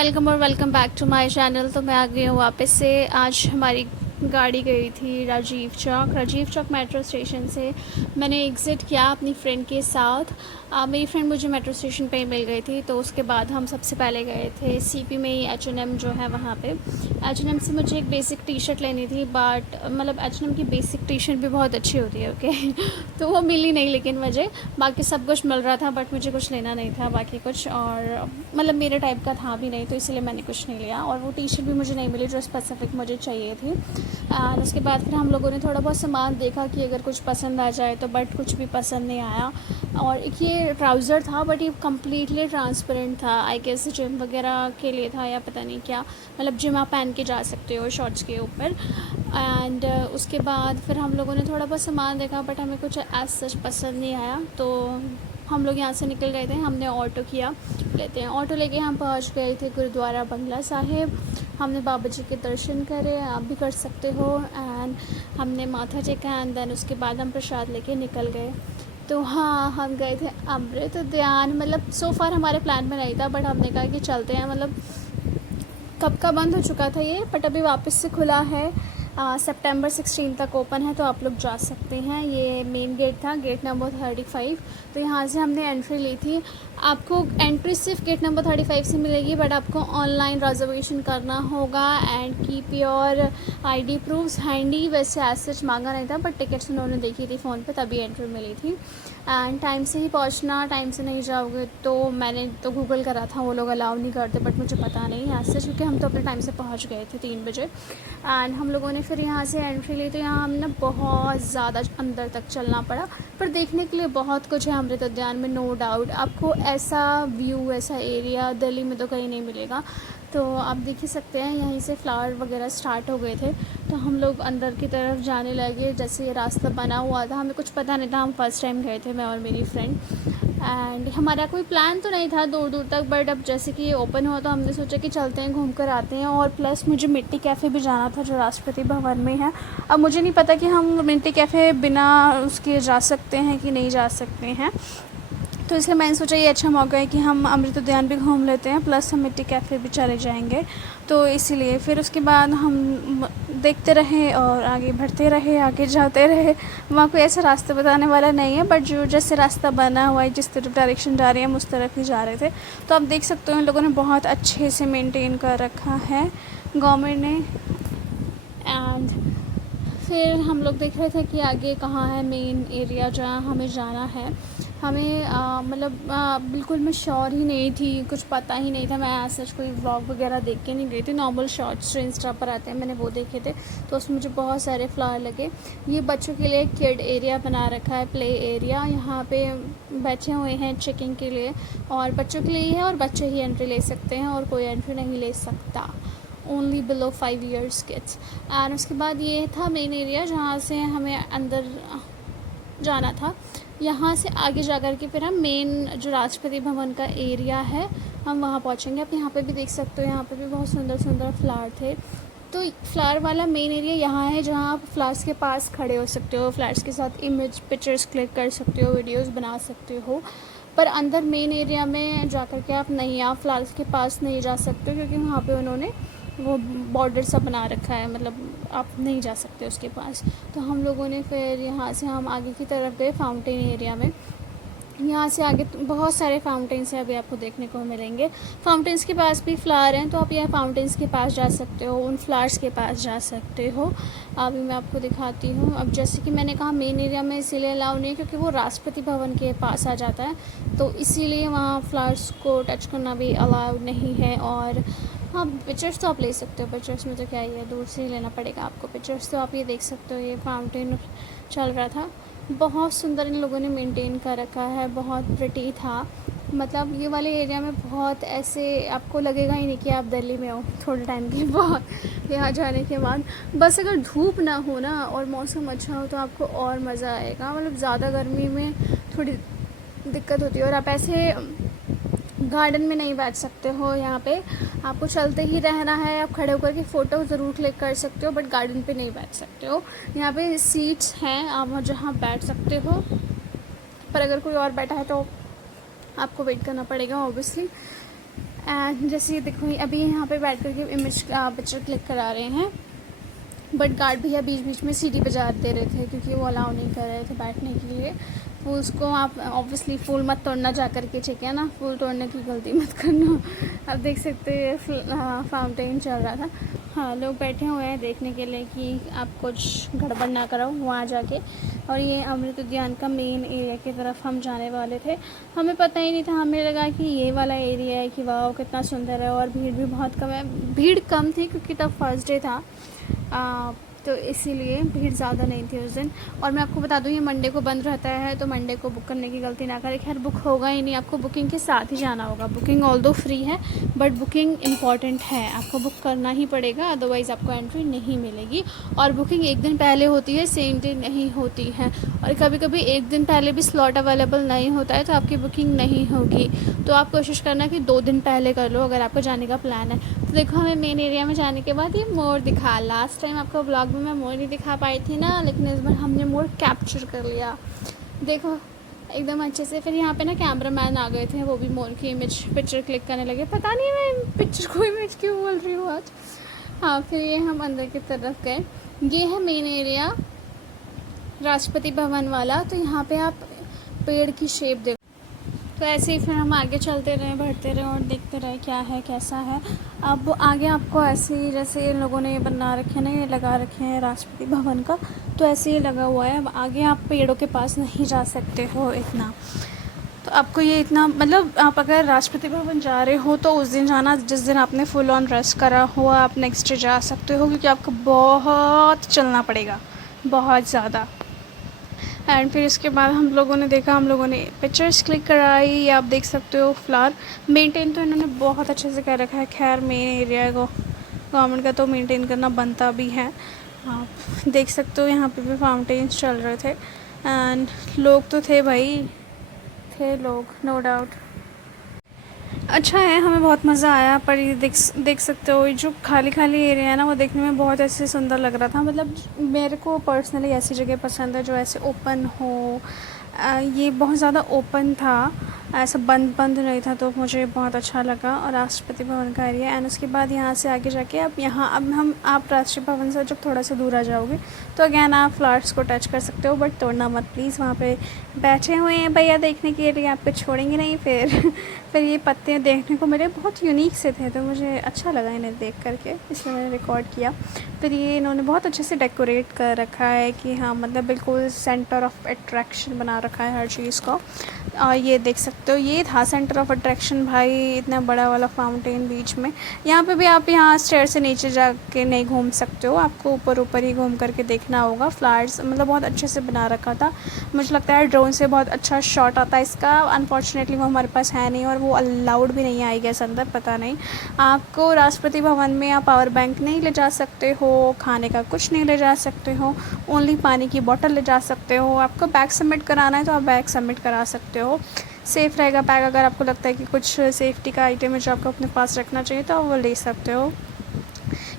Welcome back to my channel. तो मैं आ गई हूँ वापस से। आज हमारी गाड़ी गई थी राजीव चौक मेट्रो स्टेशन से। मैंने एग्ज़िट किया अपनी फ्रेंड के साथ। मेरी फ्रेंड मुझे मेट्रो स्टेशन पे ही मिल गई थी, तो उसके बाद हम सबसे पहले गए थे सीपी में ही H&M जो है वहाँ पे। H&M से मुझे एक बेसिक टी शर्ट लेनी थी, बट मतलब H&M की बेसिक टी शर्ट भी बहुत अच्छी होती है, ओके तो वो मिली नहीं, लेकिन मुझे बाकी सब कुछ मिल रहा था, बट मुझे कुछ लेना नहीं था बाकी कुछ, और मतलब मेरे टाइप का था भी नहीं, तो इसलिए मैंने कुछ नहीं लिया। और वो टी शर्ट भी मुझे नहीं मिली जो स्पेसिफिक मुझे चाहिए थी। एंड उसके बाद फिर हम लोगों ने थोड़ा बहुत सामान देखा कि अगर कुछ पसंद आ जाए तो, बट कुछ भी पसंद नहीं आया। और एक ये ट्राउज़र था, बट ये कम्प्लीटली ट्रांसपेरेंट था। आई गेस जिम वगैरह के लिए था या पता नहीं क्या, मतलब जिम आप पहन के जा सकते हो शॉर्ट्स के ऊपर। एंड उसके बाद फिर हम लोगों ने थोड़ा बहुत सामान देखा, बट हमें कुछ एज सच पसंद नहीं आया, तो हम लोग यहाँ से निकल गए थे। हमने ऑटो किया, लेते हैं ऑटो लेके हम पहुँच गए थे गुरुद्वारा बंगला साहिब। हमने बाबा जी के दर्शन करे, आप भी कर सकते हो। एंड हमने माथा टेका एंड देन उसके बाद हम प्रसाद लेके निकल गए। तो हाँ, हम गए थे अमृत उद्यान। मतलब सो फार हमारे प्लान में नहीं था, बट हमने कहा कि चलते हैं। मतलब कब का बंद हो चुका था ये, बट अभी वापस से खुला है। सितंबर 16 तक ओपन है, तो आप लोग जा सकते हैं। ये मेन गेट था, गेट नंबर 35। तो यहाँ से हमने एंट्री ली थी। आपको एंट्री सिर्फ गेट नंबर 35 से मिलेगी, बट आपको ऑनलाइन रिजर्वेशन करना होगा। And keep your ID proofs handy. वैसे एज सच मांगा नहीं था, बट टिकट्स उन्होंने देखी थी फ़ोन पे, तभी एंट्री मिली थी। एंड टाइम से ही पहुँचना, टाइम से नहीं जाओगे तो, मैंने तो गूगल करा था, वो लोग अलाउ नहीं करते, बट मुझे पता नहीं एज सच, क्योंकि हम तो अपने टाइम से पहुँच गए थे 3 बजे। एंड हम लोगों ने फिर यहाँ से एंट्री ली, तो यहाँ हमने बहुत ज़्यादा अंदर तक चलना पड़ा, पर देखने के लिए बहुत कुछ है अमृत उद्यान में, नो डाउट। आपको ऐसा व्यू, ऐसा एरिया दिल्ली में तो कहीं नहीं मिलेगा। तो आप देख ही सकते हैं, यहीं से फ्लावर वगैरह स्टार्ट हो गए थे, तो हम लोग अंदर की तरफ जाने लगे। जैसे ये रास्ता बना हुआ था, हमें कुछ पता नहीं था, हम फर्स्ट टाइम गए थे, मैं और मेरी फ्रेंड। एंड हमारा कोई प्लान तो नहीं था दूर दूर तक, बट अब जैसे कि ये ओपन हुआ तो हमने सोचा कि चलते हैं, घूम कर आते हैं। और प्लस मुझे मिट्टी कैफ़े भी जाना था जो राष्ट्रपति भवन में है। अब मुझे नहीं पता कि हम मिट्टी कैफ़े बिना उसके जा सकते हैं कि नहीं जा सकते हैं, तो इसलिए मैंने सोचा ये अच्छा मौका है कि हम अमृत उद्यान भी घूम लेते हैं, प्लस हम मिट्टी कैफ़े भी चले जाएंगे। तो इसीलिए फिर उसके बाद हम देखते रहे और आगे बढ़ते रहे, आगे जाते रहे। वहाँ कोई ऐसा रास्ता बताने वाला नहीं है, बट जो जैसे रास्ता बना हुआ है, जिस तरफ डायरेक्शन जा रही है हम उस तरफ ही जा रहे थे। तो आप देख सकते हो इन लोगों ने बहुत अच्छे से मेंटेन कर रखा है गवर्नमेंट ने। एंड फिर हम लोग देख रहे थे कि आगे कहाँ है मेन एरिया जहाँ हमें जाना है। हमें मतलब बिल्कुल मैं श्योर ही नहीं थी, कुछ पता ही नहीं था। मैं ऐसा कोई व्लॉग वगैरह देख के नहीं गई थी, नॉर्मल शॉर्ट्स जो इंस्टा पर आते हैं मैंने वो देखे थे, तो उसमें मुझे बहुत सारे फ्लावर लगे। ये बच्चों के लिए किड एरिया बना रखा है, प्ले एरिया। यहाँ पे बैठे हुए हैं चेकिंग के लिए, और बच्चों के लिए ही है, और बच्चे ही एंट्री ले सकते हैं और कोई एंट्री नहीं ले सकता, only below 5 years kids. And उसके बाद ये था मेन एरिया जहाँ से हमें अंदर जाना था। यहाँ से आगे जा कर के फिर हम मेन जो राष्ट्रपति भवन का एरिया है हम वहाँ पहुँचेंगे। आप यहाँ पे भी देख सकते हो, यहाँ पे भी बहुत सुंदर सुंदर फ्लावर थे। तो फ्लावर वाला मेन एरिया यहाँ है, जहाँ आप फ्लावर्स के पास खड़े हो सकते हो, फ्लावर्स के साथ इमेज पिक्चर्स क्लिक कर सकते हो, वीडियोस बना सकते हो। पर अंदर मेन एरिया में जा कर के आप फ्लावर्स के पास नहीं जा सकते, क्योंकि वहाँ पे उन्होंने वो बॉर्डर सा बना रखा है, मतलब आप नहीं जा सकते उसके पास। तो हम लोगों ने फिर यहाँ से हम आगे की तरफ गए फाउंटेन एरिया में। यहाँ से आगे बहुत सारे फाउंटेन्स हैं, अभी आपको देखने को मिलेंगे। फाउंटेन्स के पास भी फ्लावर हैं, तो आप यहाँ फाउंटेन्स के पास जा सकते हो, उन फ्लावर्स के पास जा सकते हो। अभी मैं आपको दिखाती हूँ। अब जैसे कि मैंने कहा मेन एरिया में इसीलिए अलाउ नहीं है क्योंकि वो राष्ट्रपति भवन के पास आ जाता है, तो इसीलिए वहाँ फ्लावर्स को टच करना भी अलाउ नहीं है। और हाँ, पिक्चर्स तो आप ले सकते हो, पिक्चर्स में तो क्या ही है, दूर से ही लेना पड़ेगा आपको पिक्चर्स। तो आप ये देख सकते हो, ये फाउंटेन चल रहा था, बहुत सुंदर इन लोगों ने मेंटेन कर रखा है, बहुत प्रिटी था। मतलब ये वाले एरिया में बहुत ऐसे आपको लगेगा ही नहीं कि आप दिल्ली में हो थोड़े टाइम के बाद यहाँ जाने के बाद। बस अगर धूप ना हो ना और मौसम अच्छा हो तो आपको और मज़ा आएगा। मतलब ज़्यादा गर्मी में थोड़ी दिक्कत होती है, और आप ऐसे गार्डन में नहीं बैठ सकते हो। यहाँ पे आपको चलते ही रहना है, आप खड़े होकर के फ़ोटो ज़रूर क्लिक कर सकते हो, बट गार्डन पे नहीं बैठ सकते हो। यहाँ पे सीट्स हैं, आप जहाँ बैठ सकते हो, पर अगर कोई और बैठा है तो आपको वेट करना पड़ेगा ऑब्वियसली। एंड जैसे ये देखो अभी यहाँ पे बैठ करके इमेज पिक्चर क्लिक करा रहे हैं, बट गार्ड भैया बीच बीच में सीटी बजा दे रहे थे क्योंकि वो अलाउ नहीं कर रहे थे बैठने के लिए। फूल्स को आप ऑब्वियसली फूल मत तोड़ना जा कर के, ठीक है ना, फूल तोड़ने की गलती मत करना। आप देख सकते हैं फाउंटेन चल रहा था। हाँ, लोग बैठे हुए हैं देखने के लिए कि आप कुछ गड़बड़ ना करो वहाँ जाके। और ये अमृत उद्यान का मेन एरिया की तरफ हम जाने वाले थे। हमें पता ही नहीं था, हमें लगा कि ये वाला एरिया है कि वाह कितना सुंदर है, और भीड़ भी बहुत कम है। भीड़ कम थी क्योंकि तब फर्स्ट डे था, तो इसीलिए भीड़ ज़्यादा नहीं थी उस दिन। और मैं आपको बता दूँ ये मंडे को बंद रहता है, तो मंडे को बुक करने की गलती ना करें। खैर बुक होगा ही नहीं, आपको बुकिंग के साथ ही जाना होगा। बुकिंग ऑल दो फ्री है, बट बुकिंग इम्पॉर्टेंट है, आपको बुक करना ही पड़ेगा, अदरवाइज़ आपको एंट्री नहीं मिलेगी। और बुकिंग एक दिन पहले होती है, सेम डे नहीं होती है। और कभी कभी एक दिन पहले भी स्लॉट अवेलेबल नहीं होता है, तो आपकी बुकिंग नहीं होगी। तो आप कोशिश करना कि 2 दिन पहले कर लो अगर आपको जाने का प्लान है। तो देखो हमें मेन एरिया में जाने के बाद ये मोर दिखा। लास्ट टाइम आपको ब्लॉग में मैं मोर नहीं दिखा पाई थी ना, लेकिन इस बार हमने मोर कैप्चर कर लिया, देखो एकदम अच्छे से। फिर यहाँ पे ना कैमरा मैन आ गए थे, वो भी मोर की इमेज पिक्चर क्लिक करने लगे। पता नहीं मैं पिक्चर को इमेज क्यों बोल रही हूँ आज। हाँ, फिर ये हम अंदर की तरफ गए। ये है मेन एरिया राष्ट्रपति भवन वाला। तो यहाँ पे आप पेड़ की शेप देखो। तो ऐसे ही फिर हम आगे चलते रहे, बढ़ते रहे और देखते रहे क्या है कैसा है। अब आगे आपको ऐसे ही जैसे इन लोगों ने बना रखे हैं ना, ये लगा रखे हैं राष्ट्रपति भवन का, तो ऐसे ही लगा हुआ है। अब आगे आप पेड़ों के पास नहीं जा सकते हो इतना। तो आपको ये इतना मतलब आप अगर राष्ट्रपति भवन जा रहे हो तो उस दिन जाना जिस दिन आपने फुल ऑन रेस्ट करा हो। आप नेक्स्ट डे जा सकते हो क्योंकि आपको बहुत चलना पड़ेगा, बहुत ज़्यादा। एंड फिर इसके बाद हम लोगों ने देखा, हम लोगों ने पिक्चर्स क्लिक कराई। आप देख सकते हो फ्लावर मेंटेन तो इन्होंने बहुत अच्छे से कर रखा है। खैर मेन एरिया को गवर्नमेंट का तो मेंटेन करना बनता भी है। आप देख सकते हो यहाँ पे भी फाउंटेन्स चल रहे थे एंड लोग तो थे भाई, थे लोग नो डाउट। अच्छा है, हमें बहुत मज़ा आया। पर ये देख सकते हो ये जो खाली खाली एरिया है ना, वो देखने में बहुत ऐसे सुंदर लग रहा था। मतलब मेरे को पर्सनली ऐसी जगह पसंद है जो ऐसे ओपन हो। ये बहुत ज़्यादा ओपन था, ऐसा बंद बंद नहीं था, तो मुझे बहुत अच्छा लगा। और राष्ट्रपति भवन का एरिया एंड उसके बाद यहाँ से आगे जाके आप राष्ट्रीय भवन से जब थोड़ा सा दूर आ जाओगे तो अगैन आप फ्लावर्स को टच कर सकते हो, बट तोड़ना मत प्लीज़। वहाँ पे बैठे हुए हैं भैया देखने के लिए, आपको छोड़ेंगे नहीं। फिर ये पत्ते देखने को मिले, बहुत यूनिक से थे, तो मुझे अच्छा लगा इन्हें देख करके, इसलिए मैंने रिकॉर्ड किया। फिर ये इन्होंने बहुत अच्छे से डेकोरेट कर रखा है कि हाँ मतलब बिल्कुल सेंटर ऑफ अट्रैक्शन बना रखा है हर चीज़ को। और ये देख सकते हो ये था सेंटर ऑफ अट्रैक्शन भाई, इतना बड़ा वाला फाउंटेन बीच में। यहाँ पे भी आप यहाँ स्टेयर से नीचे जाके नहीं घूम सकते हो, आपको ऊपर ऊपर ही घूम करके देखना होगा। फ्लावर्स मतलब बहुत अच्छे से बना रखा था। मुझे लगता है ड्रोन से बहुत अच्छा शॉट आता है इसका। अनफॉर्चुनेटली वो हमारे पास है नहीं और वो अलाउड भी नहीं आई गेस अंदर, पता नहीं। आपको राष्ट्रपति भवन में आप पावर बैंक नहीं ले जा सकते हो, खाने का कुछ नहीं ले जा सकते हो, ओनली पानी की बोतल ले जा सकते हो। आपको बैग सबमिट कराना है तो आप बैग सबमिट करा सकते हो, सेफ़ रहेगा बैग। अगर आपको लगता है कि कुछ सेफ्टी का आइटम है जो आपको अपने पास रखना चाहिए तो आप वो ले सकते हो।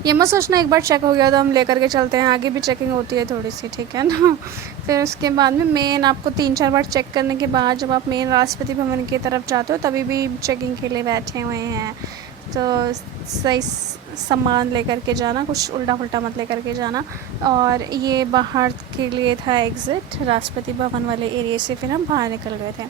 ये मत सोचना एक बार चेक हो गया तो हम लेकर के चलते हैं, आगे भी चेकिंग होती है थोड़ी सी, ठीक है ना। फिर उसके बाद में मेन आपको 3-4 बार चेक करने के बाद जब आप मेन राष्ट्रपति भवन की तरफ जाते हो तभी भी चेकिंग के लिए बैठे हुए हैं। तो सही सामान लेकर के जाना, कुछ उल्टा पुल्टा मत लेकर के जाना। और ये बाहर के लिए था एग्ज़िट राष्ट्रपति भवन वाले एरिया से, फिर हम बाहर निकल गए थे।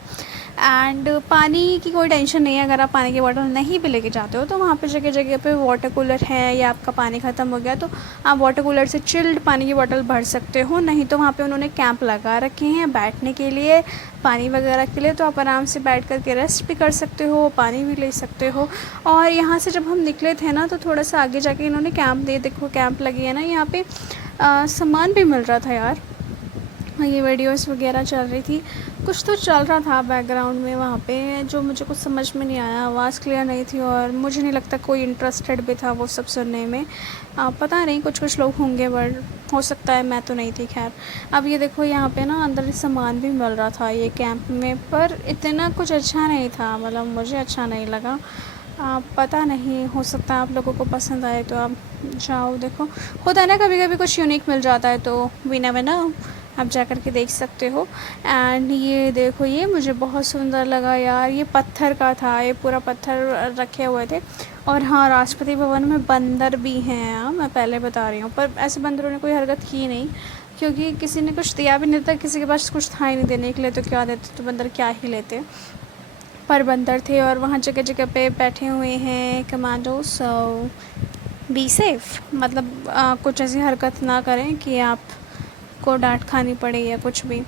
एंड पानी की कोई टेंशन नहीं है, अगर आप पानी की बोतल नहीं भी लेके जाते हो तो वहाँ पे जगह जगह पे वाटर कूलर है, या आपका पानी ख़त्म हो गया तो आप वाटर कूलर से चिल्ड पानी की बोतल भर सकते हो। नहीं तो वहाँ पे उन्होंने कैंप लगा रखे हैं बैठने के लिए, पानी वगैरह के लिए, तो आप आराम से बैठ कर के रेस्ट भी कर सकते हो, पानी भी ले सकते हो। और यहाँ से जब हम निकले थे ना तो थोड़ा सा आगे जाके इन्होंने कैंप देखो कैंप लगी है ना यहाँ पे, सामान भी मिल रहा था यार। ये वीडियोस वगैरह चल रही थी, कुछ तो चल रहा था बैकग्राउंड में वहाँ पे, जो मुझे कुछ समझ में नहीं आया, आवाज़ क्लियर नहीं थी और मुझे नहीं लगता कोई इंटरेस्टेड भी था वो सब सुनने में। पता नहीं कुछ लोग होंगे बट हो सकता है, मैं तो नहीं थी। खैर अब ये देखो यहाँ पे ना अंदर सामान भी मिल रहा था ये कैंप में, पर इतना कुछ अच्छा नहीं था, मतलब मुझे अच्छा नहीं लगा। पता नहीं, हो सकता है आप लोगों को पसंद आए तो आप जाओ देखो। होता है ना कभी कभी कुछ यूनिक मिल जाता है तो वी नेवर नो। आप जा कर के देख सकते हो। एंड ये देखो, ये मुझे बहुत सुंदर लगा यार, ये पत्थर का था, ये पूरा पत्थर रखे हुए थे। और हाँ, राष्ट्रपति भवन में बंदर भी हैं, हाँ मैं पहले बता रही हूँ, पर ऐसे बंदरों ने कोई हरकत की नहीं, क्योंकि किसी ने कुछ दिया भी नहीं था, किसी के पास कुछ था ही नहीं देने के लिए, तो क्या देते, तो बंदर क्या ही लेते। पर बंदर थे और वहाँ जगह जगह पे बैठे हुए हैं कमांडो। सो बी सेफ, मतलब कुछ ऐसी हरकत ना करें कि आपको डांट खानी पड़े या कुछ भी।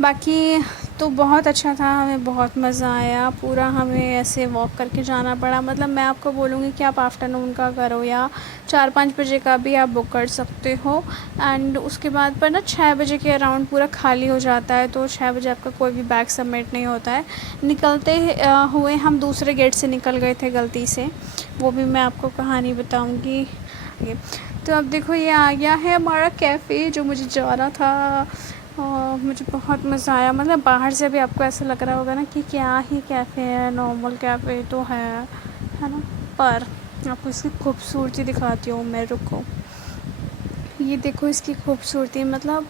बाकी तो बहुत अच्छा था, हमें बहुत मज़ा आया, पूरा हमें ऐसे वॉक करके जाना पड़ा। मतलब मैं आपको बोलूँगी कि आप आफ्टरनून का करो या 4-5 बजे का भी आप बुक कर सकते हो। एंड उसके बाद पर ना 6 बजे के अराउंड पूरा खाली हो जाता है, तो 6 बजे आपका कोई भी बैग सबमिट नहीं होता है। निकलते हुए हम दूसरे गेट से निकल गए थे गलती से, वो भी मैं आपको कहानी बताऊँगी। तो अब देखो, ये आ गया है हमारा कैफ़े जो मुझे जाना था। और मुझे बहुत मज़ा आया, मतलब बाहर से भी आपको ऐसा लग रहा होगा ना कि क्या ही कैफ़े है, नॉर्मल कैफ़े तो है ना, पर आपको इसकी खूबसूरती दिखाती हूँ मैं, रुको। ये देखो इसकी खूबसूरती, मतलब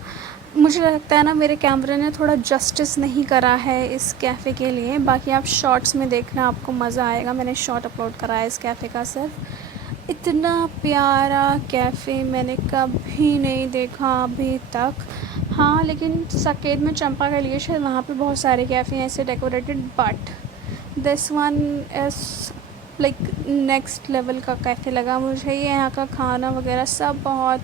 मुझे लगता है ना मेरे कैमरे ने थोड़ा जस्टिस नहीं करा है इस कैफ़े के लिए। बाकी आप शॉर्ट्स में देखना, आपको मज़ा आएगा, मैंने शॉर्ट अपलोड करा है इस कैफ़े का सिर्फ। इतना प्यारा कैफ़े मैंने कभी नहीं देखा अभी तक। हाँ, लेकिन साकेत में चंपा के लिए शायद वहाँ पे बहुत सारे कैफ़े हैं ऐसे decorated, but this one is like next level का कैफ़े लगा मुझे। ये यहाँ का खाना वगैरह सब बहुत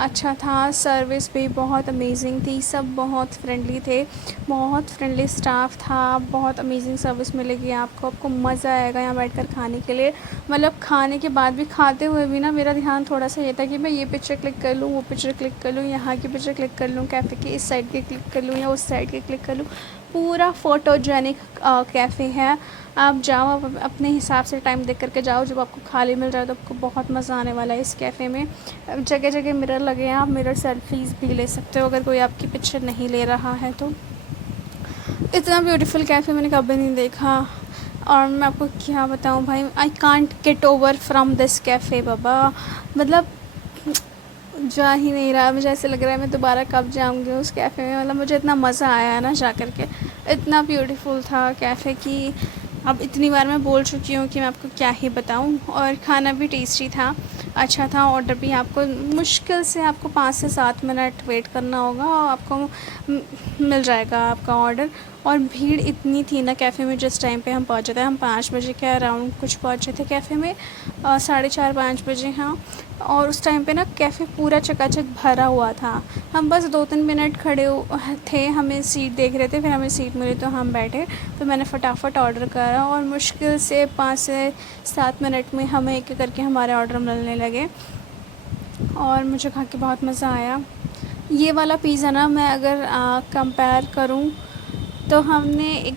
अच्छा था, सर्विस भी बहुत अमेजिंग थी, सब बहुत फ्रेंडली थे, बहुत फ्रेंडली स्टाफ था, बहुत अमेजिंग सर्विस मिलेगी आपको, आपको मज़ा आएगा यहाँ बैठकर खाने के लिए। मतलब खाने के बाद भी, खाते हुए भी ना मेरा ध्यान थोड़ा सा ये था कि मैं ये पिक्चर क्लिक कर लूँ, वो पिक्चर क्लिक कर लूँ, यहाँ की पिक्चर क्लिक कर लूँ, कैफ़े की इस साइड की क्लिक कर लूँ या उस साइड की क्लिक कर लूँ। पूरा फ़ोटोजेनिक कैफ़े है। आप जाओ, आप अपने हिसाब से टाइम देख करके जाओ, जब आपको खाली मिल रहा है तो आपको बहुत मज़ा आने वाला है इस कैफ़े में। जगह जगह मिरर लगे हैं, आप मिरर सेल्फीज़ भी ले सकते हो अगर कोई आपकी पिक्चर नहीं ले रहा है तो। इतना ब्यूटीफुल कैफ़े मैंने कभी नहीं देखा, और मैं आपको क्या बताऊँ भाई, I can't get over from this cafe बाबा। मतलब जा ही नहीं रहा, मुझे ऐसे लग रहा है मैं दोबारा कब जाऊंगी उस कैफ़े में। मतलब मुझे इतना मज़ा आया है ना जा कर के, इतना ब्यूटीफुल था कैफ़े की अब इतनी बार मैं बोल चुकी हूँ कि मैं आपको क्या ही बताऊँ। और खाना भी टेस्टी था, अच्छा था। ऑर्डर भी आपको मुश्किल से आपको 5 से 7 मिनट वेट करना होगा और आपको मिल जाएगा आपका ऑर्डर। और भीड़ इतनी थी ना कैफ़े में, जिस टाइम पे हम पहुँचे थे, हम 5 बजे के अराउंड कुछ पहुँचे थे कैफ़े में, 4:30-5 बजे, हाँ। और उस टाइम पे ना कैफ़े पूरा चकाचक भरा हुआ था। हम बस 2-3 मिनट खड़े थे, हमें सीट देख रहे थे, फिर हमें सीट मिली तो हम बैठे। तो मैंने फटाफट ऑर्डर करा और मुश्किल से 5 से 7 मिनट में हमें एक करके हमारे ऑर्डर मिलने लगे और मुझे खा के बहुत मज़ा आया। ये वाला पिज़्ज़ा ना मैं अगर कंपेयर करूँ तो हमने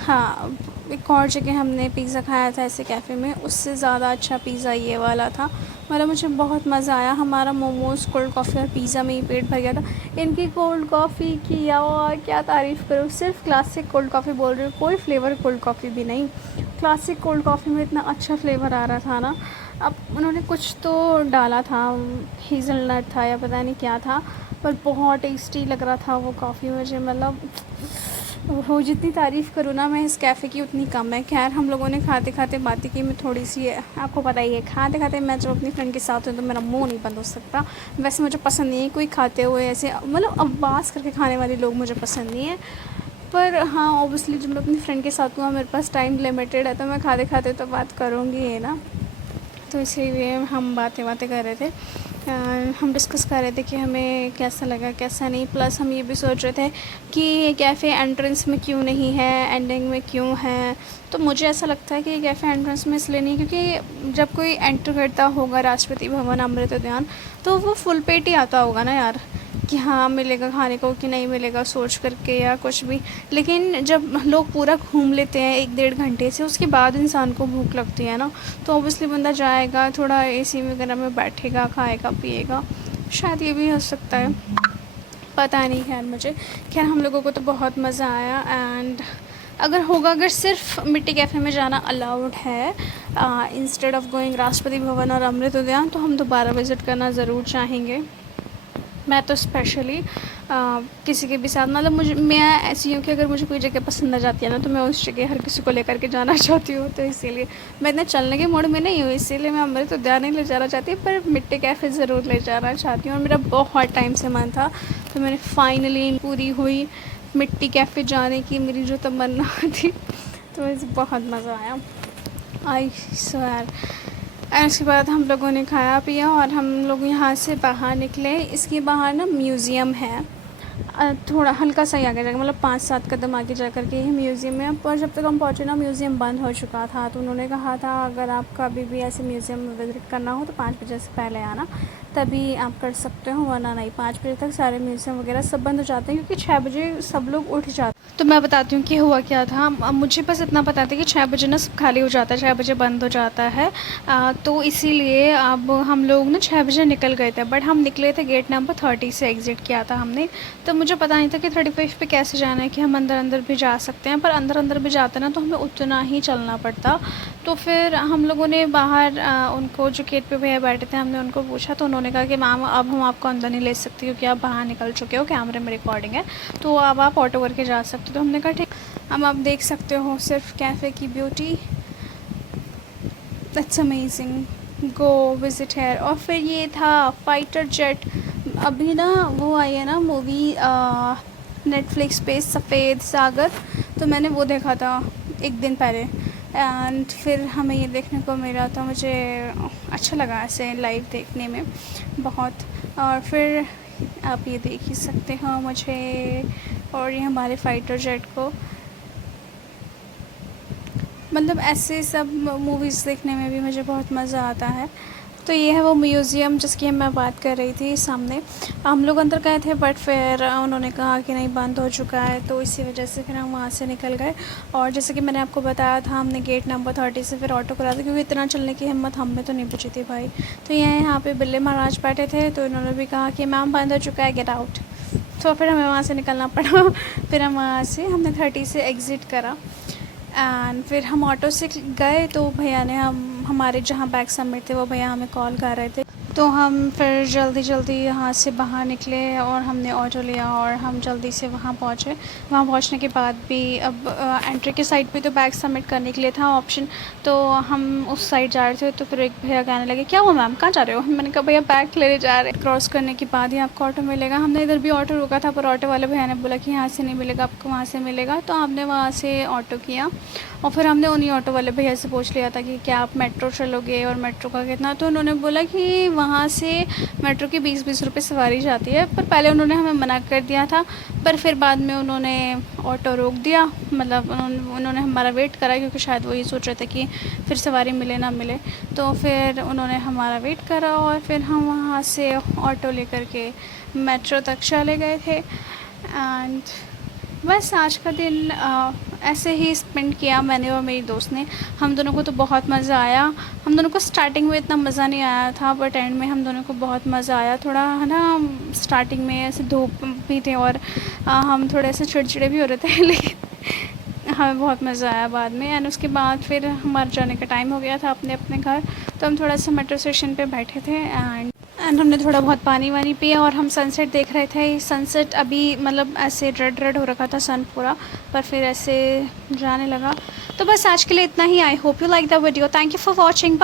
हाँ, एक और जगह हमने पिज़्ज़ा खाया था ऐसे कैफ़े में, उससे ज़्यादा अच्छा पिज़्ज़ा ये वाला था। मतलब मुझे बहुत मज़ा आया। हमारा मोमोज़, कोल्ड कॉफ़ी और पिज़्ज़ा में ही पेट भर गया था। इनकी कोल्ड कॉफ़ी की यार क्या तारीफ़ करूँ, सिर्फ क्लासिक कोल्ड कॉफ़ी बोल रही हूँ, कोई फ्लेवर कोल्ड कॉफ़ी भी नहीं। क्लासिक कोल्ड कॉफ़ी में इतना अच्छा फ्लेवर आ रहा था ना। अब उन्होंने कुछ तो डाला था, हेज़लनट था या पता नहीं क्या था, पर बहुत टेस्टी लग रहा था वो कॉफ़ी मुझे। मतलब वो जितनी तारीफ़ करूँ ना मैं इस कैफ़े की उतनी कम है। खैर हम लोगों ने खाते खाते बातें की, मैं थोड़ी सी, आपको पता ही है खाते खाते मैं जब अपनी फ्रेंड के साथ हूँ तो मेरा मुंह नहीं बंद हो सकता। वैसे मुझे पसंद नहीं है कोई खाते हुए ऐसे, मतलब आवाज़ करके खाने वाले लोग मुझे पसंद नहीं है। पर हाँ, ऑब्वियसली जब मैं अपनी फ्रेंड के साथ हूँ और मेरे पास टाइम लिमिटेड है तो मैं खाते खाते तो बात करूँगी है ना। तो इसीलिए हम बातें कर रहे थे, हम डिस्कस कर रहे थे कि हमें कैसा लगा कैसा नहीं। प्लस हम ये भी सोच रहे थे कि ये कैफ़े एंट्रेंस में क्यों नहीं है, एंडिंग में क्यों है। तो मुझे ऐसा लगता है कि ये कैफ़े एंट्रेंस में इसलिए नहीं, क्योंकि जब कोई एंटर करता होगा राष्ट्रपति भवन, अमृत उद्यान, तो वो फुल पेट ही आता होगा ना यार, कि हाँ मिलेगा खाने को कि नहीं मिलेगा सोच करके या कुछ भी। लेकिन जब लोग पूरा घूम लेते हैं 1-1.5 घंटे से, उसके बाद इंसान को भूख लगती है ना, तो ऑब्वियसली बंदा जाएगा, थोड़ा एसी वगैरह में बैठेगा, खाएगा पिएगा, शायद ये भी हो सकता है, पता नहीं। खैर मुझे, खैर हम लोगों को तो बहुत मज़ा आया। एंड अगर सिर्फ मिट्टी कैफ़े में जाना अलाउड है instead of going Rashtrapati Bhavan और अमृत उद्यान, तो हम दोबारा विज़िट करना ज़रूर चाहेंगे। मैं तो स्पेशली किसी के भी साथ, मतलब मैं ऐसी हूँ कि अगर मुझे कोई जगह पसंद आ जाती है ना, तो मैं उस जगह हर किसी को लेकर के जाना चाहती हूँ। तो इसीलिए मैं इतना चलने के मूड में नहीं हूँ, इसीलिए मैं अमृत उद्यान नहीं ले जाना चाहती, पर मिट्टी कैफ़े ज़रूर ले जाना चाहती हूँ। और मेरा बहुत टाइम से मन था, तो मैंने फाइनली पूरी हुई मिट्टी कैफ़े जाने की मेरी जो तमन्ना थी। तो मुझे बहुत मज़ा आया, आई स्वेयर। एंड उसके बाद हम लोगों ने खाया पिया और हम लोग यहाँ से बाहर निकले। इसके बाहर ना म्यूज़ियम है, थोड़ा हल्का सा ही आगे जाकर, मतलब 5-7 कदम आगे जा कर के ही म्यूज़ियम है। पर जब तक हम पहुँचे ना, म्यूज़ियम बंद हो चुका था। तो उन्होंने कहा था अगर आपका अभी भी ऐसे म्यूज़ियम में विज़िट करना हो तो 5 बजे से पहले आना, तभी आप कर सकते हो, वरना नहीं। 5 बजे तक सारे म्यूज़ियम वगैरह सब बंद हो जाते हैं, क्योंकि 6 बजे सब लोग उठ जाते हैं। तो मैं बताती हूँ कि हुआ क्या था। अब मुझे बस इतना पता था कि 6 बजे ना सब खाली हो जाता है, 6 बजे बंद हो जाता है। तो इसीलिए अब हम लोग ना 6 बजे निकल गए थे, बट हम निकले थे गेट नंबर 30 से, एग्ज़िट किया था हमने। तो मुझे पता नहीं था कि 35 पे कैसे जाना है, कि हम अंदर भी जा सकते हैं, पर अंदर भी जाते ना तो हमें उतना ही चलना पड़ता। तो फिर हम लोगों ने बाहर उनको, जो गेट पे भैया बैठे थे, हमने उनको पूछा, तो उन्होंने कहा कि मैम अब हम आपको अंदर नहीं ले सकते, क्योंकि आप बाहर निकल चुके हो, कैमरे में रिकॉर्डिंग है, तो अब आप ऑटो करके जा सकते हो। तो हमने कहा ठीक। अब आप देख सकते हो सिर्फ कैफ़े की beauty, that's amazing, go visit here. और फिर ये था फाइटर जेट, अभी ना वो आई है ना मूवी नेटफ्लिक्स पे, सफ़ेद सागर, तो मैंने वो देखा था एक दिन पहले। एंड फिर हमें ये देखने को मिला, तो मुझे अच्छा लगा ऐसे लाइव देखने में बहुत। और फिर आप ये देख ही सकते हो मुझे, और ये हमारे फाइटर जेट को, मतलब ऐसे सब मूवीज़ देखने में भी मुझे बहुत मज़ा आता है। तो ये है वो म्यूज़ियम जिसकी मैं बात कर रही थी सामने। हम लोग अंदर गए थे, बट फिर उन्होंने कहा कि नहीं बंद हो चुका है, तो इसी वजह से फिर हम वहाँ से निकल गए। और जैसे कि मैंने आपको बताया था, हमने गेट नंबर 30 से फिर ऑटो करा था, क्योंकि इतना चलने की हिम्मत हम में तो नहीं बची थी भाई। तो यहाँ पे बिल्ले महाराज बैठे थे, तो इन्होंने भी कहा कि मैम बंद हो चुका है, गेट आउट। तो फिर हमें वहाँ से निकलना पड़ा। फिर हम वहाँ से, हमने 30 से एग्ज़िट करा, एंड फिर हम ऑटो से गए। तो भैया ने, हमारे जहाँ बैग सबमिट थे, वो भैया हमें कॉल कर रहे थे। तो हम फिर जल्दी यहाँ से बाहर निकले और हमने ऑटो लिया और हम जल्दी से वहाँ पहुँचे। वहाँ पहुँचने के बाद भी अब एंट्री के साइड पे तो बैग सबमिट करने के लिए था ऑप्शन, तो हम उस साइड जा रहे थे। तो फिर एक भैया कहने लगे क्या हुआ मैम, कहाँ जा रहे हो? मैंने कहा भैया बैग लेने जा रहे हैं, क्रॉस करने के बाद ही आपको ऑटो मिलेगा। हमने इधर भी ऑटो रोका था, पर ऑटो वाले भैया ने बोला कि यहाँ से नहीं मिलेगा, आपको वहाँ से मिलेगा। तो हमने वहाँ से ऑटो किया, और फिर हमने उन्हीं ऑटो वाले भैया से पूछ लिया था कि क्या आप मेट्रो चलोगे और मेट्रो का कितना। तो उन्होंने बोला कि वहाँ से मेट्रो की 20-20 रुपये सवारी जाती है, पर पहले उन्होंने हमें मना कर दिया था, पर फिर बाद में उन्होंने ऑटो रोक दिया। मतलब उन्होंने हमारा वेट करा, क्योंकि शायद वो ये सोच रहे थे कि फिर सवारी मिले ना मिले। तो फिर उन्होंने हमारा वेट करा, और फिर हम वहाँ से ऑटो लेकर के मेट्रो तक चले गए थे। एंड बस आज का दिन ऐसे ही स्पेंड किया मैंने और मेरी दोस्त ने। हम दोनों को तो बहुत मज़ा आया। हम दोनों को स्टार्टिंग में इतना मज़ा नहीं आया था, बट एंड में हम दोनों को बहुत मज़ा आया। थोड़ा है ना, स्टार्टिंग में ऐसे धूप भी थे, और हम थोड़े ऐसे चिड़चिड़े भी हो रहे थे, लेकिन हमें बहुत मज़ा आया बाद में। एंड उसके बाद फिर हमारे जाने का टाइम हो गया था अपने अपने घर, तो हम थोड़ा सा मेट्रो स्टेशन पे बैठे थे, एंड हमने थोड़ा बहुत पानी वानी पिया, और हम सनसेट देख रहे थे। सनसेट अभी मतलब ऐसे रेड रेड हो रखा था सन पूरा, पर फिर ऐसे जाने लगा। तो बस आज के लिए इतना ही। I hope you like the video. Thank you for watching.